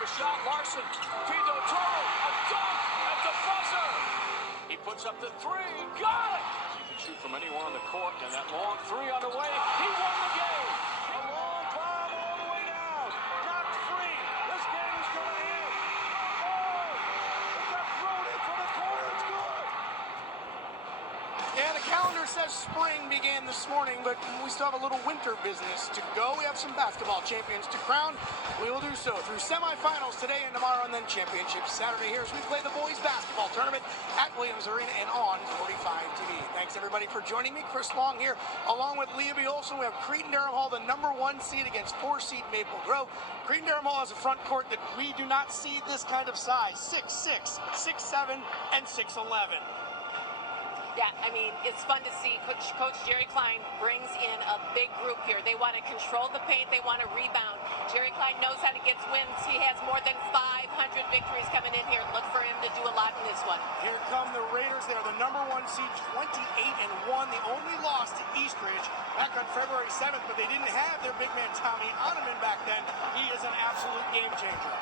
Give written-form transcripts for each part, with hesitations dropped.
have a shot. Larson, Tito Toro, a dunk at the buzzer. He puts up the three. Got it. You can shoot from anywhere on the court, and that long three on the way. He won the game. A long bomb all the way down. Knocked free. This game is going to end. Oh, it got thrown in from the corner. It's good. Yeah, the calendar says spring began this morning, but we still have a little winter business to go. We have some basketball champions to crown. We will do so through semifinals today and tomorrow, and then championships Saturday here as we play the boys basketball tournament at Williams Arena and on 45 TV. Thanks everybody for joining me. Chris Long here, along with Leah B. Olson. We have Cretin-Derham Hall, the #1 seed against 4 seed Maple Grove. Cretin-Derham Hall has a front court that we do not see this kind of size: 6'6", 6'7", and 6'11". Yeah, I mean, it's fun to see Coach Jerry Klein brings in a big group here. They want to control the paint. They want to rebound. Jerry Klein knows how to get wins. He has more than 500 victories coming in here. Look for him to do a lot in this one. Here come the Raiders. They are the #1 seed, 28-1. The only loss to Eastridge back on February 7th, but they didn't have their big man Tommy Oneman back then. He is an absolute game changer.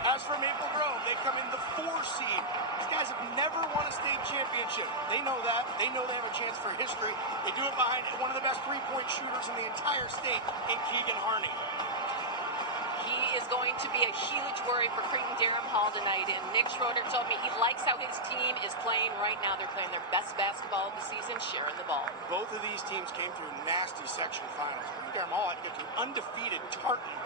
As for Maple Grove, they come in the 4 seed. These guys have never won a state championship. They know that. They know they have a chance for history. They do it behind one of the best three-point shooters in the entire state in Keegan Harney. He is going to be a huge worry for Cretin-Derham Hall tonight, and Nick Schroeder told me he likes how his team is playing right now. They're playing their best basketball of the season, sharing the ball. Both of these teams came through nasty section finals. Cretin-Derham Hall had to get to undefeated Tartan.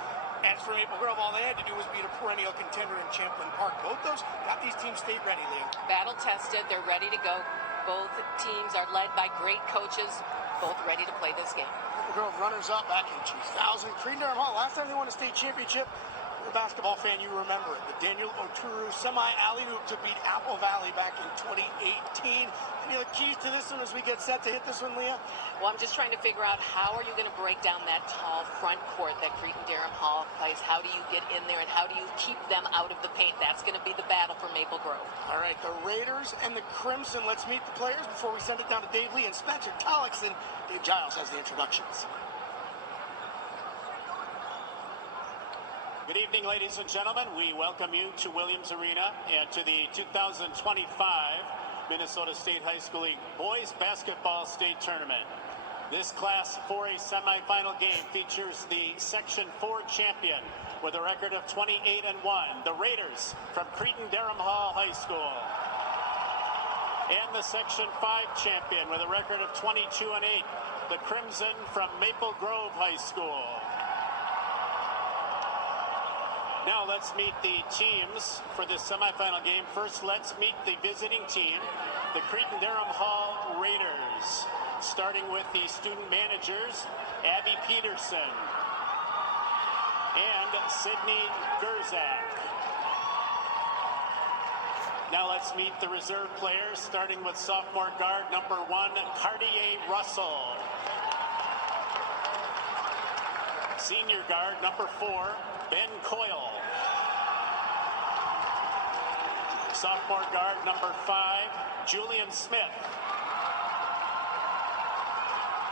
As for Maple Grove, all they had to do was beat a perennial contender in Champlin Park. Both those got these teams state ready, Leah. Battle tested, they're ready to go. Both teams are led by great coaches, both ready to play this game. Maple Grove runners up back in 2000. Cretin-Derham Hall, last time they won a state championship, you're a basketball fan, you remember it. The Daniel Oturu semi-alley-oop to beat Apple Valley back in 2018. Any other keys to this one as we get set to hit this one, Leah? Well, I'm just trying to figure out how are you going to break down that tall front court that Cretin-Derham Hall plays. How do you get in there and how do you keep them out of the paint? That's going to be the battle for Maple Grove. All right, the Raiders and the Crimson. Let's meet the players before we send it down to Dave Lee and Spencer Tollickson. Dave Giles has the introductions. Good evening, ladies and gentlemen. We welcome you to Williams Arena and to the 2025 Minnesota State High School League Boys Basketball State Tournament. This Class 4A semifinal game features the Section 4 champion with a record of 28-1, the Raiders from Cretin-Derham Hall High School. And the Section 5 champion with a record of 22-8, the Crimson from Maple Grove High School. Now let's meet the teams for this semifinal game. First, let's meet the visiting team, the Cretin-Derham Hall Raiders. Starting with the student managers, Abby Peterson and Sydney Gerzak. Now let's meet the reserve players, starting with sophomore guard number 1, Cartier Russell. Senior guard number 4, Ben Coyle. Sophomore guard number 5, Julian Smith.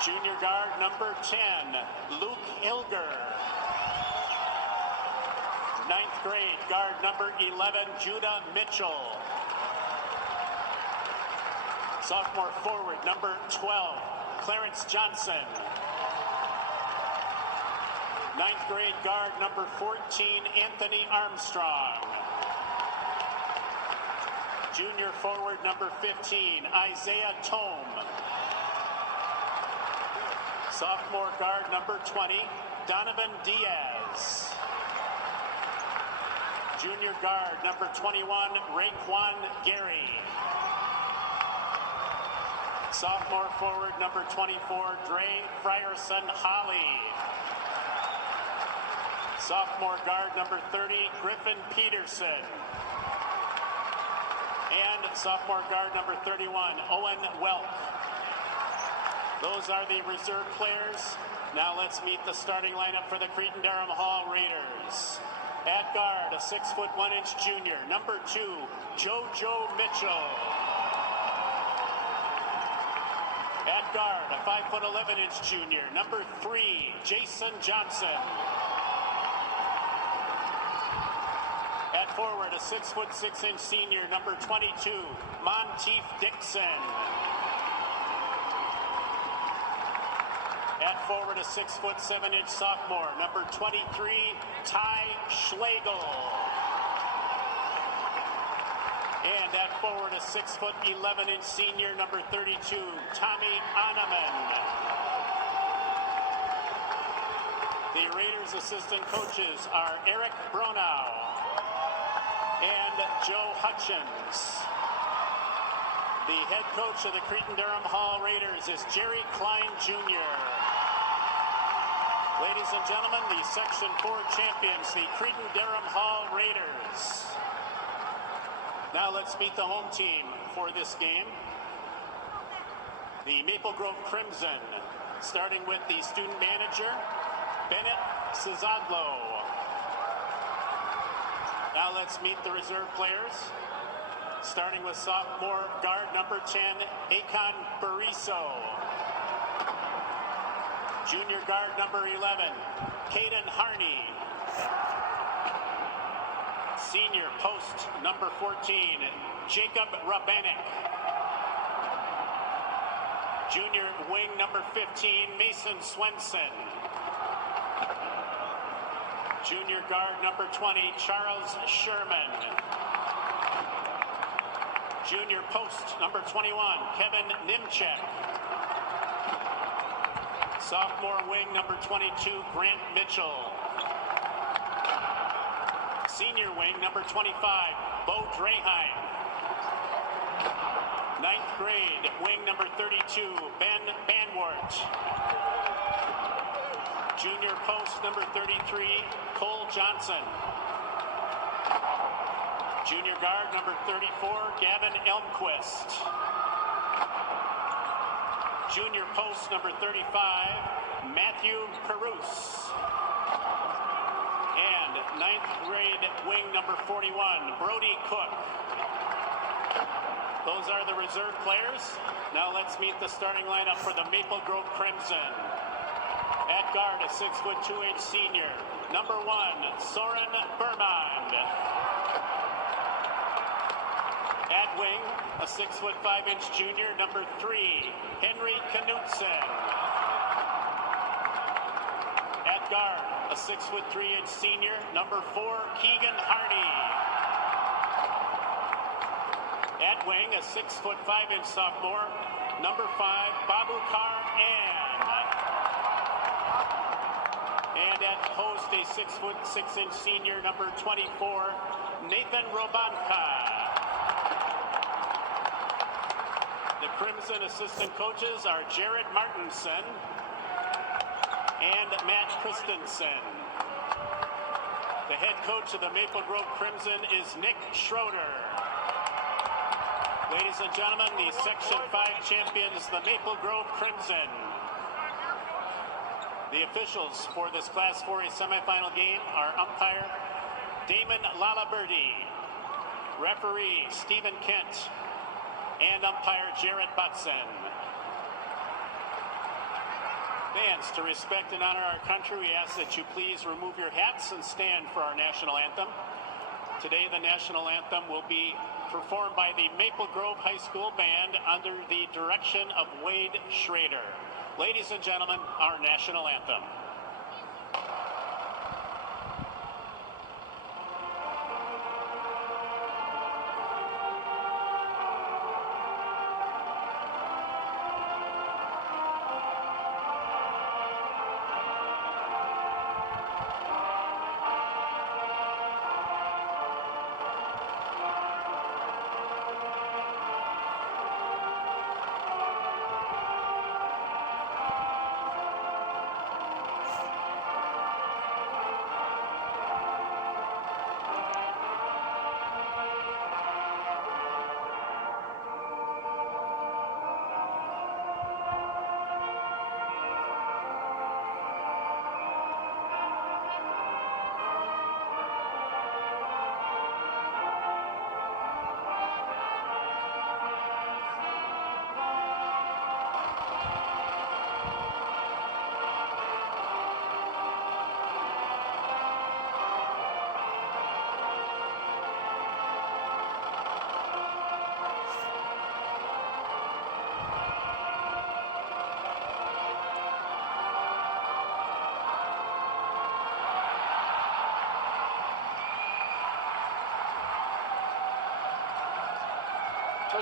Junior guard number 10, Luke Ilger. 9th grade guard number 11, Judah Mitchell. Sophomore forward number 12, Clarence Johnson. 9th grade guard number 14, Anthony Armstrong. Junior forward number 15, Isaiah Tome. Sophomore guard number 20, Donovan Diaz. Junior guard number 21, Raekwon Gary. Sophomore forward number 24, Dre Frierson Holly. Sophomore guard number 30, Griffin Peterson. And sophomore guard number 31, Owen Welk. Those are the reserve players. Now let's meet the starting lineup for the Cretin-Derham Hall Raiders. At guard, a 6'1" junior, number 2, JoJo Mitchell. At guard, a 5'11" junior, number 3, Jason Johnson. At forward, a 6'6" senior, number 22, Monteith Dixon. At forward, a 6'7" sophomore, number 23, Ty Schlegel. And at forward, a 6'11" senior, number 32, Tommy Oneman. The Raiders assistant coaches are Eric Bronau and Joe Hutchins. The head coach of the Cretin-Derham Hall Raiders is Jerry Klein Jr. Ladies and gentlemen, the Section 4 champions, the Cretin-Derham Hall Raiders. Now let's meet the home team for this game. The Maple Grove Crimson, starting with the student manager, Bennett Cizaglo. Now let's meet the reserve players, starting with sophomore guard number 10, Akon Bariso. Junior guard number 11, Caden Harney. Senior post number 14, Jacob Rabanek. Junior wing number 15, Mason Swenson. Junior guard number 20, Charles Sherman. Junior post number 21, Kevin Nimchek. Sophomore wing number 22, Grant Mitchell. Senior wing number 25, Bo Draheim. Ninth grade wing number 32, Ben Banwart. Junior post number 33, Cole Johnson. Junior guard number 34, Gavin Elmquist. Junior post number 35, Matthew Caruso. And ninth grade wing number 41, Brody Cook. Those are the reserve players. Now let's meet the starting lineup for the Maple Grove Crimson. At guard, a 6'2" senior, number 1, Soren Bermond. At wing, a 6'5" junior, number 3, Henry Knutson. At guard, a 6'3" senior, number 4, Keegan Harney. At wing, a 6'5" sophomore, number 5, Babukar Ann. And at post, a 6'6" senior, number 24, Nathan Robanka. The Crimson assistant coaches are Jared Martinson and Matt Christensen. The head coach of the Maple Grove Crimson is Nick Schroeder. Ladies and gentlemen, the Section 5 champions, the Maple Grove Crimson. The officials for this Class 4A semifinal game are umpire Damon Lalaberti, referee Stephen Kent, and umpire Jared Butson. Fans, to respect and honor our country, we ask that you please remove your hats and stand for our national anthem. Today, the national anthem will be performed by the Maple Grove High School Band under the direction of Wade Schrader. Ladies and gentlemen, our national anthem.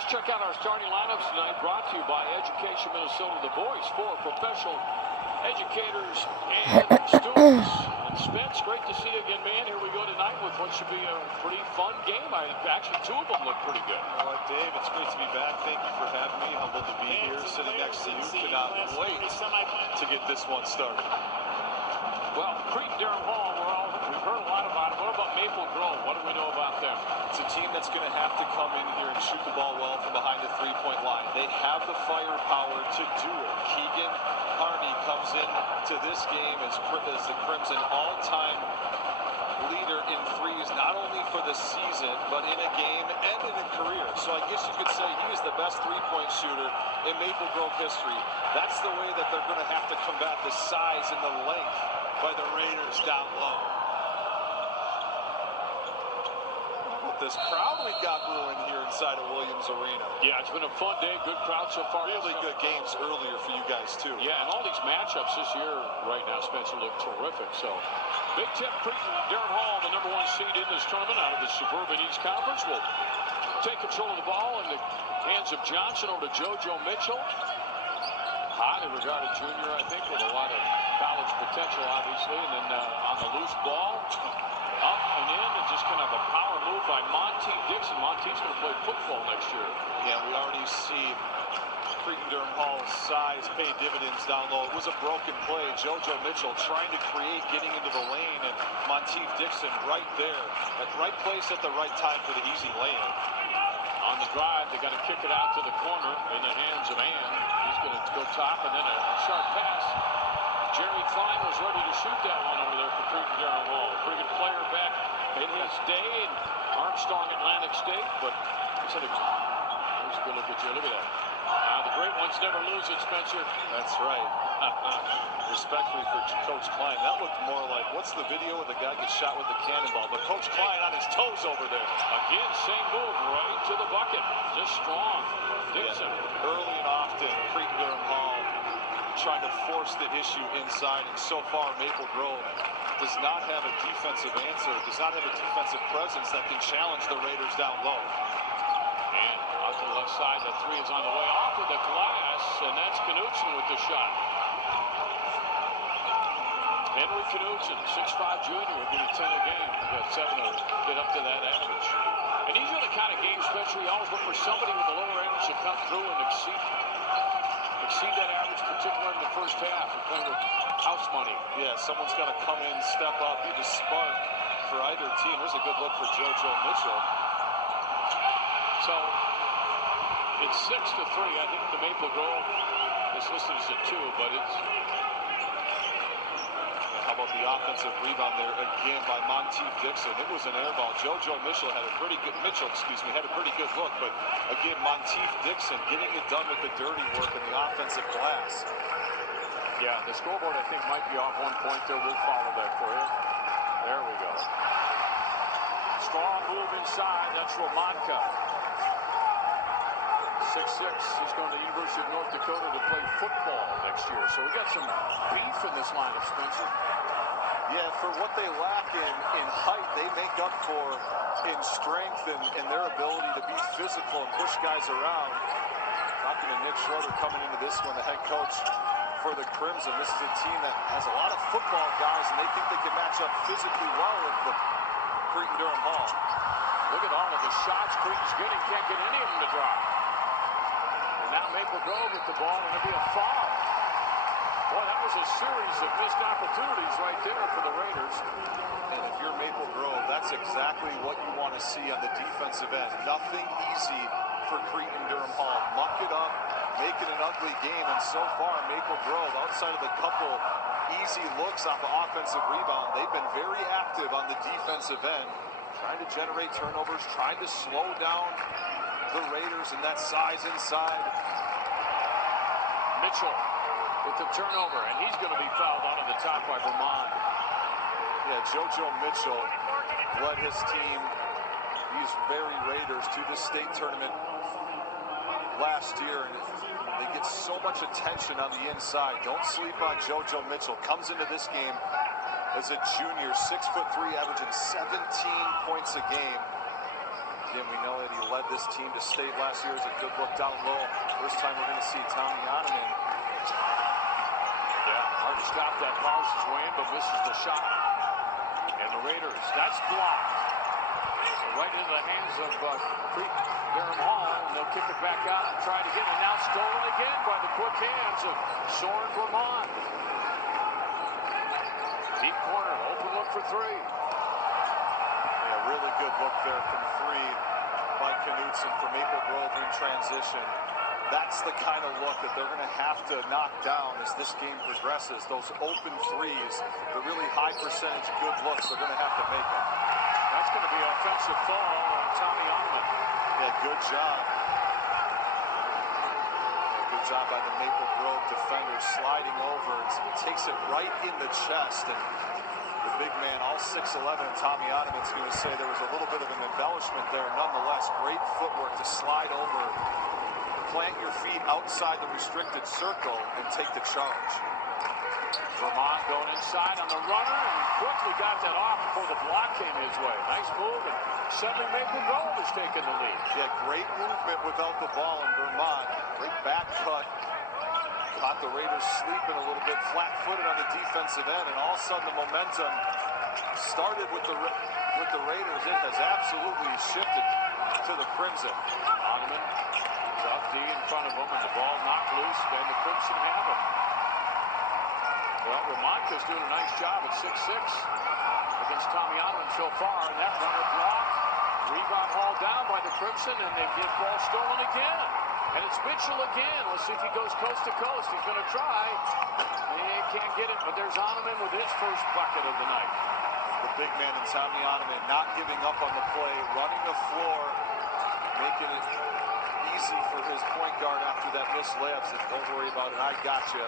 Let's check out our starting lineups tonight, brought to you by Education Minnesota, the voice for professional educators and students. And Spence, great to see you again, man. Here we go tonight with what should be a pretty fun game. Actually, two of them look pretty good. You know what, Dave, it's great to be back. Thank you for having me. Humbled to be here, sitting next to you. Cannot wait to get this one started. Well, Cretin-Derham Hall, we've heard a lot about it. What about Maple Grove? What do we know about them? It's a team that's going to have to come in here and shoot the ball well from behind the three-point line. They have the firepower to do it. Keegan Harney comes in to this game as the Crimson all-time leader in threes, not only for the season, but in a game and in a career. So I guess you could say he is the best three-point shooter in Maple Grove history. That's the way that they're going to have to combat the size and the length by the Raiders down low. This crowd we've got brewing here inside of Williams Arena. Yeah, it's been a fun day. Good crowd so far. Really good games earlier for you guys, too. Yeah, and all these matchups this year right now, Spencer, look terrific. So, Big Tip, Cretin-Derham Hall, the #1 seed in this tournament out of the Suburban East Conference, will take control of the ball in the hands of Johnson over to JoJo Mitchell. Highly regarded junior, I think, with a lot of college potential, obviously. And then on the loose ball, up and in, and just kind of a power move by Monteith Dixon. Monteith's going to play football next year. Yeah, we already see Cretin-Derham Hall's size pay dividends down low. It was a broken play. JoJo Mitchell trying to create, getting into the lane, and Monteith Dixon right there, at right place at the right time for the easy lay-in. On the drive, they got to kick it out to the corner in the hands of Ann. He's going to go top, and then a sharp pass. Jerry Klein was ready to shoot that one over there for Cretin-Derham Hall. Pretty good player back in his day in Armstrong Atlantic State, but here's a good look at you. Look at that. The great ones never lose it, Spencer. That's right. Respectfully for Coach Klein, that looked more like, what's the video where the guy gets shot with the cannonball? But Coach Klein on his toes over there. Again, same move, right to the bucket. Just strong. Dixon. Yeah. Early and often, Cretin-Derham Hall trying to force the issue inside, and so far Maple Grove does not have a defensive answer, does not have a defensive presence that can challenge the Raiders down low. And out to the left side, the three is on the way off of the glass, and that's Knutson with the shot. Henry Knutson, 6'5" junior, will get a 10 a game. Got 7 to get up to that average. And these are the kind of games, especially you always look for somebody with a lower average to come through and exceed that average, particularly in the first half. We're playing with house money. Yeah, someone's got to come in, step up, be the spark for either team. There's a good look for JoJo Mitchell. So it's 6-3. I think the Maple Grove is listed as a 2, but it's. How about the offensive rebound there again by Monteith Dixon? It was an air ball. JoJo Mitchell had a pretty good look, but again, Monteith Dixon getting it done with the dirty work in the offensive glass. Yeah, the scoreboard I think might be off 1 point there. We'll follow that for you. There we go. Strong move inside. That's Romanka. 6'6". He's going to the University of North Dakota to play football next year. So we got some beef in this lineup, Spencer. Yeah, for what they lack in height, they make up for in strength and their ability to be physical and push guys around. Talking to Nick Schroeder coming into this one, the head coach for the Crimson. This is a team that has a lot of football guys, and they think they can match up physically well with the Cretin-Derham Hall. Look at all of the shots Cretin's getting. Can't get any of them to drop. And now Maple Grove with the ball, and it'll be a foul. Boy, that was a series of missed opportunities right there for the Raiders. And if you're Maple Grove, that's exactly what you want to see on the defensive end. Nothing easy for Cretin-Derham Hall. Muck it up, make it an ugly game, and so far Maple Grove, outside of the couple easy looks off the offensive rebound, they've been very active on the defensive end, trying to generate turnovers, trying to slow down the Raiders and that size inside. Mitchell with the turnover, and he's going to be fouled out of the top by Vermont. Yeah, JoJo Mitchell led his team, these very Raiders, to the state tournament last year, and they get so much attention on the inside. Don't sleep on JoJo Mitchell. Comes into this game as a junior, 6'3", averaging 17 points a game. Again, we know that he led this team to state last year as a good look down low. First time we're going to see Tommy Ottoman. Yeah, hard to stop that. Parsons way in, but misses the shot. And the Raiders, that's blocked. Right into the hands of Durham Hall, and they'll kick it back out and try to get it. Now stolen again by the quick hands of Soren Vermont. Deep corner, open look for three. Yeah, really good look there from three by Knutson for Maple Grove in transition. That's the kind of look that they're going to have to knock down as this game progresses. Those open threes, the really high percentage good looks, they're going to have to make them. That's going to be an offensive foul on Tommy Ottoman. Yeah, good job. Yeah, good job by the Maple Grove defender sliding over. It takes it right in the chest. And the big man, all 6'11", Tommy Ottoman's going to say there was a little bit of an embellishment there. Nonetheless, great footwork to slide over, plant your feet outside the restricted circle, and take the charge. Vermont going inside on the runner and quickly got that off before the block came his way. Nice move, and suddenly Maple Grove has taken the lead. Yeah, great movement without the ball in Vermont. Great back cut. Caught the Raiders sleeping a little bit, flat-footed on the defensive end, and all of a sudden the momentum started with the Raiders. It has absolutely shifted to the Crimson. Ottoman, tough D in front of him, and the ball knocked loose, and the Crimson have it. Well, Ramonka's doing a nice job at 6'6" against Tommy Ottoman so far, and that runner blocked. Rebound hauled down by the Crimson, and they get ball stolen again. And it's Mitchell again. Let's see if he goes coast to coast. He's going to try. He can't get it, but there's Ottoman with his first bucket of the night. The big man in Tommy Ottoman not giving up on the play, running the floor, making it easy for his point guard after that missed layup. So don't worry about it, I got you.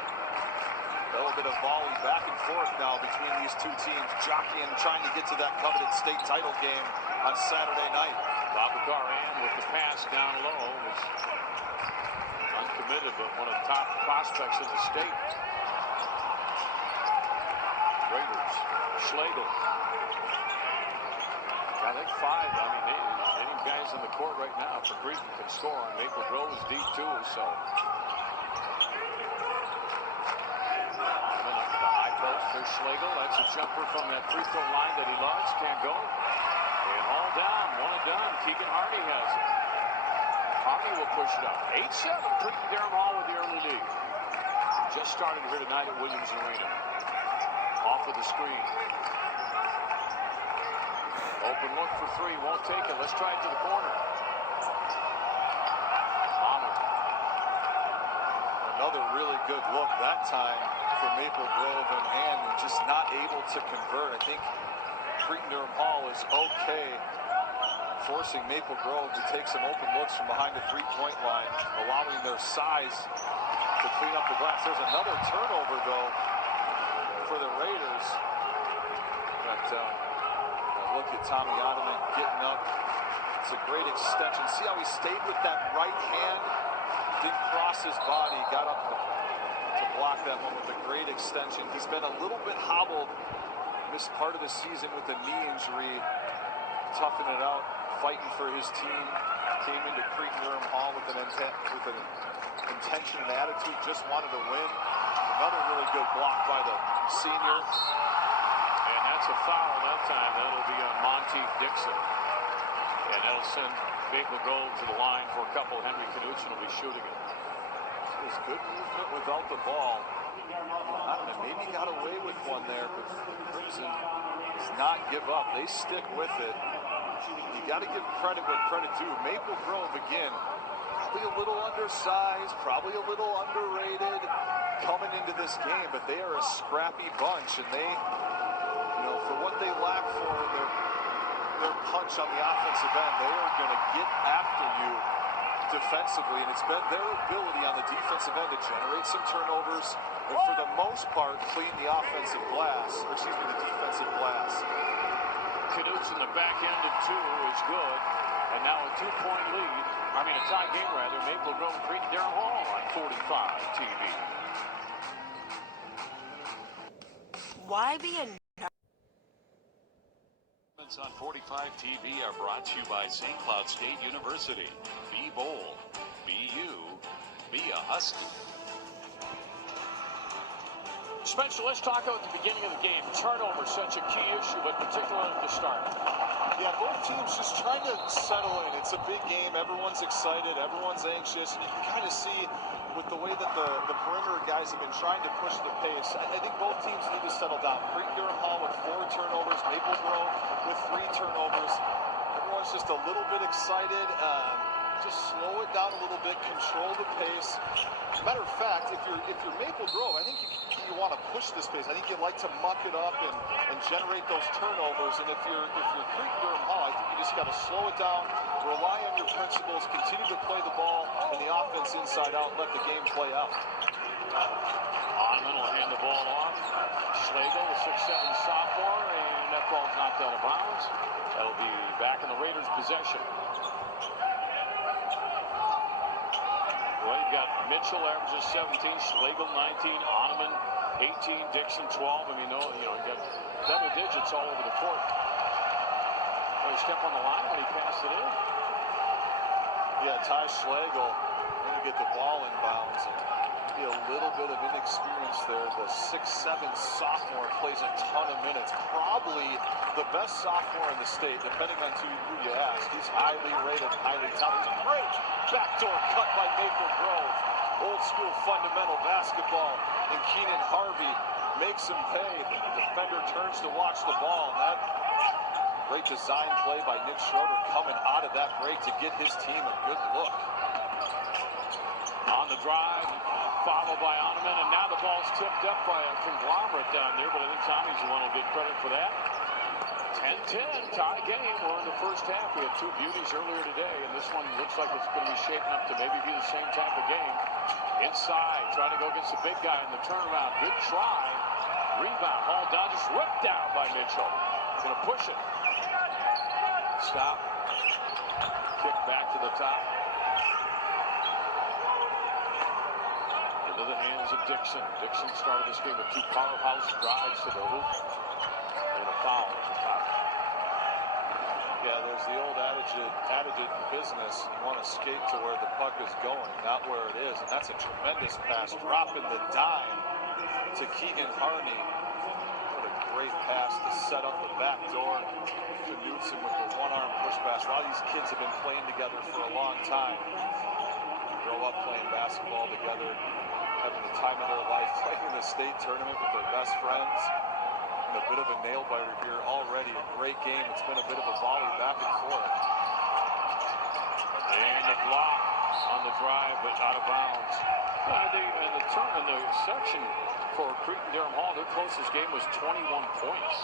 A little bit of volley back and forth now between these two teams, jockeying, trying to get to that coveted state title game on Saturday night. Babacar with the pass down low was uncommitted, but one of the top prospects in the state. Raiders, Schlegel. I think five. I mean, any guys in the court right now for Creighton can score. And Maple Grove is deep too, so. There's Schlegel. That's a jumper from that free throw line that he loves. Can't go. And all down. One and done. Keegan Hardy has it. Hardy will push it up. 8-7. Creighton Durham Hall with the early lead. Just started here tonight at Williams Arena. Off of the screen. Open look for three. Won't take it. Let's try it to the corner. Honor. Another really good look that time for Maple Grove, and just not able to convert. I think Creighton Durham Hall is okay forcing Maple Grove to take some open looks from behind the three-point line, allowing their size to clean up the glass. There's another turnover, though, for the Raiders. But look at Tommy Ottoman getting up. It's a great extension. See how he stayed with that right hand? Didn't cross his body, got up to block that one with a great extension. He's been a little bit hobbled, missed part of the season with a knee injury, toughing it out, fighting for his team. Came into Creighton Durham Hall with an intention and attitude, just wanted to win. Another really good block by the senior. And that's a foul that time. That'll be on Monty Dixon. And that'll send Maple Grove to the line for a couple. Henry Knutson will be shooting it. It was good movement without the ball. Ottoman maybe got away with one there, but Crimson does not give up. They stick with it. You got to give credit where credit due. Maple Grove, again, probably a little undersized, probably a little underrated coming into this game, but they are a scrappy bunch, and they, for what they lack for their punch on the offensive end, they are going to get after you defensively, and it's been their ability on the defensive end to generate some turnovers and for the most part clean the defensive glass. Knutson, the back end of two is good, and now a 2-point lead. A tie game rather. Maple Grove, Creighton Durham Hall on 45 TV. Why be a Highlights on 45 TV are brought to you by St. Cloud State University. Be bold. Be you. Be a Husky. Spencer, let's talk about the beginning of the game. Turnover, such a key issue, but particularly at the start. Yeah, both teams just trying to settle in. It's a big game. Everyone's excited. Everyone's anxious. And you can kind of see with the way that the perimeter guys have been trying to push the pace. I think both teams need to settle down. Creek-Durham Hall with 4 turnovers. Maple Grove with 3 turnovers. Everyone's just a little bit excited. Just slow it down a little bit. Control the pace. Matter of fact, if you're Maple Grove, I think you want to push this pace. I think you'd like to muck it up and generate those turnovers. And if you're Creek-Durham Hall, I think you just got to slow it down, rely on your principles, continue to play the ball and the offense inside out, let the game play out. Onman will hand the ball off. Schlegel, the 6'7" sophomore, and that ball's knocked out of bounds. That'll be back in the Raiders' possession. Well, you've got Mitchell averages 17, Schlegel 19, Onman 18, Dixon 12. I mean, you got double digits all over the court. Well, he stepped on the line when he passed it in. Yeah, Ty Schlegel going to get the ball in bounds and be a little bit of inexperience there. The 6'7" sophomore plays a ton of minutes. Probably the best sophomore in the state, depending on who you ask. He's highly rated, highly talented. Great backdoor cut by Maple Grove. Old school fundamental basketball. And Keenan Harvey makes him pay. The defender turns to watch the ball. And that great design play by Nick Schroeder coming out of that break to get his team a good look. On the drive, followed by Onman, and now the ball's tipped up by a conglomerate down there, but I think Tommy's the one who'll get credit for that. 10-10, tie game. We're in the first half. We had 2 beauties earlier today, and this one looks like it's going to be shaping up to maybe be the same type of game. Inside, trying to go against the big guy in the turnaround. Good try. Rebound. Hall dodges, ripped down by Mitchell. Going to push it. Stop. Kick back to the top. Into the hands of Dixon. Dixon started this game with 2 powerhouse drives to the hoop. And a foul at the top. Yeah, there's the old adage in business. You want to skate to where the puck is going, not where it is. And that's a tremendous pass. Dropping the dime to Keegan Harney. What a great pass to set up the back door. Knutson with the one-arm push pass. A lot of these kids have been playing together for a long time. Grow up playing basketball together, having the time of their life, playing in the state tournament with their best friends. And a bit of a nail-biter here already. A great game. It's been a bit of a volley back and forth. And the block on the drive, but out of bounds. In the section for Creek-Durham Hall, their closest game was 21 points.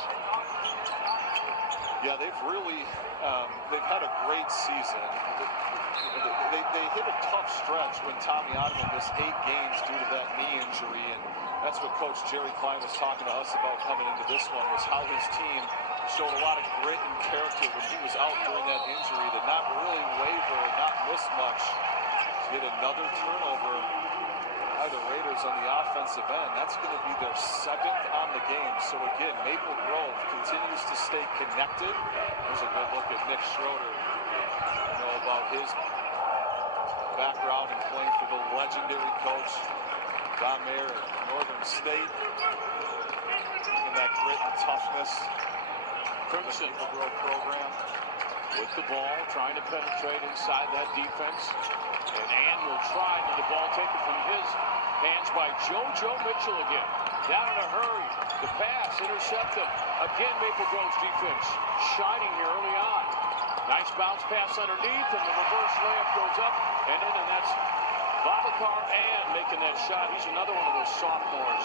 Yeah, they've really they've had a great season. They hit a tough stretch when Tommy Onman missed 8 games due to that knee injury, and that's what Coach Jerry Klein was talking to us about coming into this one, was how his team showed a lot of grit and character when he was out during that injury, to not really waver, not miss much. To get another turnover by the Raiders on the offensive end. That's going to be their 7th on the game. So again, Maple Grove continues to stay connected. There's a good look at Nick Schroeder. You know about his background and playing for the legendary coach Don Mayer at Northern State. And that grit and toughness. Crimson Maple Grove program. with the ball, trying to penetrate inside that defense. And Ann will try, and the ball taken from his hands by JoJo Mitchell again. Down in a hurry. The pass intercepted. Again, Maple Grove's defense shining here early on. Nice bounce pass underneath, and the reverse layup goes up and in, and that's Babacar Ann making that shot. He's another one of those sophomores.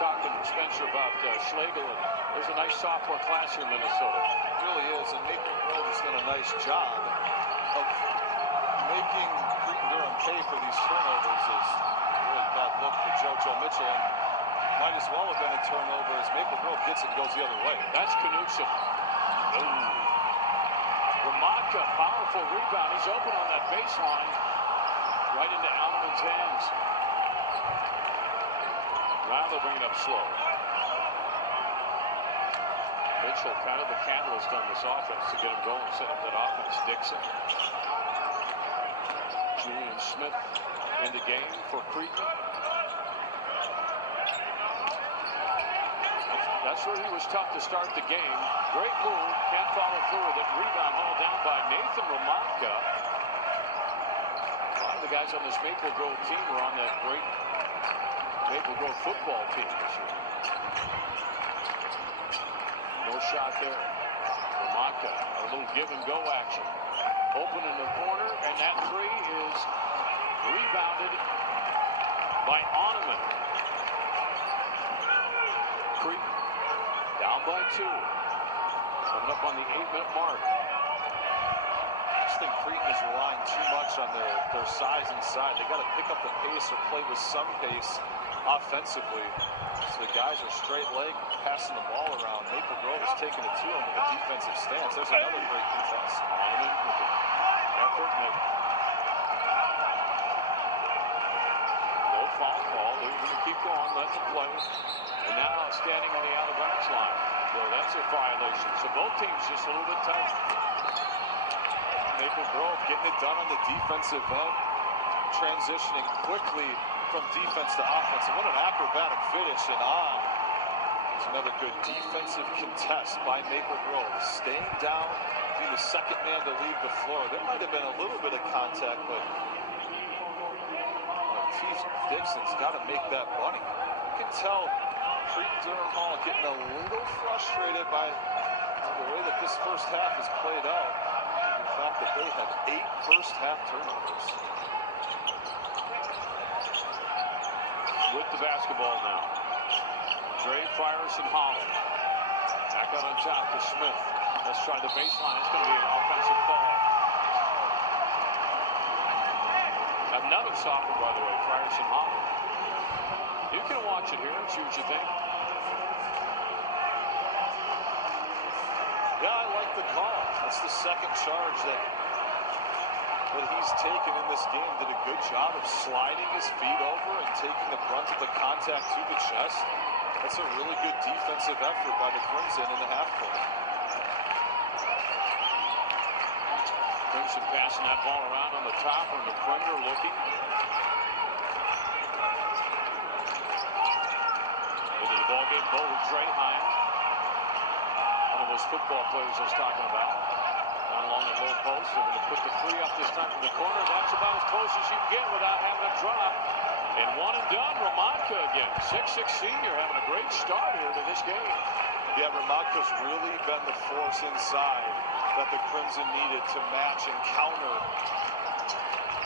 Talking to Spencer about Schlegel, and there's a nice sophomore class here in Minnesota. It really is, and Maple Grove has done a nice job of making Creek-Durham pay for these turnovers. Is a really bad look for JoJo Mitchell, and might as well have been a turnover as Maple Grove gets it and goes the other way. That's Knutson. Ramadka, powerful rebound. He's open on that baseline, right into Alman's hands. Now they'll bring it up slow. Mitchell, kind of the catalyst on this offense to get him going, set up that offense. Dixon. Julian Smith in the game for Creighton. That's where he was tough to start the game. Great move, can't follow through with it. Rebound hauled down by Nathan Ramonka. A lot of the guys on this Maple Grove team were on that great Maple Grove football team this year. No shot there. Ramonka, a little give and go action. Open in the corner, and that three is rebounded by Oneman. Creighton down by 2. Coming up on the 8-minute mark. I just think Creighton is relying too much on their size inside. They got to pick up the pace or play with some pace offensively. So the guys are straight leg passing the ball around. Maple Grove is taking it to them with a defensive stance. There's another great defense. Oneman with the effort. No foul call. They're going to keep going. Let them play. And now standing on the out-of-bounds line. Well, that's a violation. So both teams just a little bit tight. Maple Grove getting it done on the defensive end. Transitioning quickly from defense to offense. And what an acrobatic finish. And on. It's another good defensive contest by Maple Grove. Staying down, being the second man to leave the floor. There might have been a little bit of contact, but Keith Dixon's got to make that money. You can tell Creighton-Durham Hall getting a little frustrated by the way that this first half has played out. The fact that they had 8 first half turnovers. With the basketball now. Dre fires and Holland. Back out on top to Smith. Let's try the baseline. It's going to be an offensive call. Another sophomore, by the way, fires and Holland. You can watch it here and see what you think. Yeah, I like the call. That's the second charge that he's taken in this game. Did a good job of sliding his feet over and taking the brunt of the contact to the chest. That's a really good defensive effort by the Crimson in the half court. Crimson passing that ball around on the top, and the Premier looking. Into the ball game, Bo Draheim. One of those football players I was talking about. Down along the low post. They're going to put the three up this time from the corner. That's about as close as you can get without having a drop. And one and done, Ramonka again. 6'6" senior having a great start here to this game. Yeah, Ramonka's really been the force inside that the Crimson needed to match and counter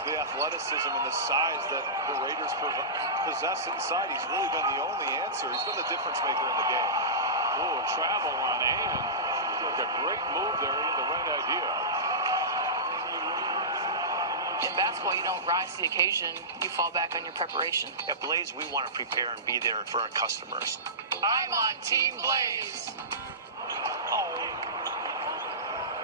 the athleticism and the size that the Raiders possess inside. He's really been the only answer. He's been the difference maker in the game. Oh, travel on Ann. Took a great move there. He had the right idea. In basketball, you don't rise to the occasion. You fall back on your preparation. At Blaze, we want to prepare and be there for our customers. I'm on Team Blaze.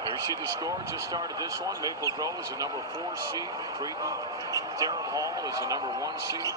There you see the score. Just started this one. Maple Grove is the number 4 seed. Creighton-Durham Hall is the number 1 seed.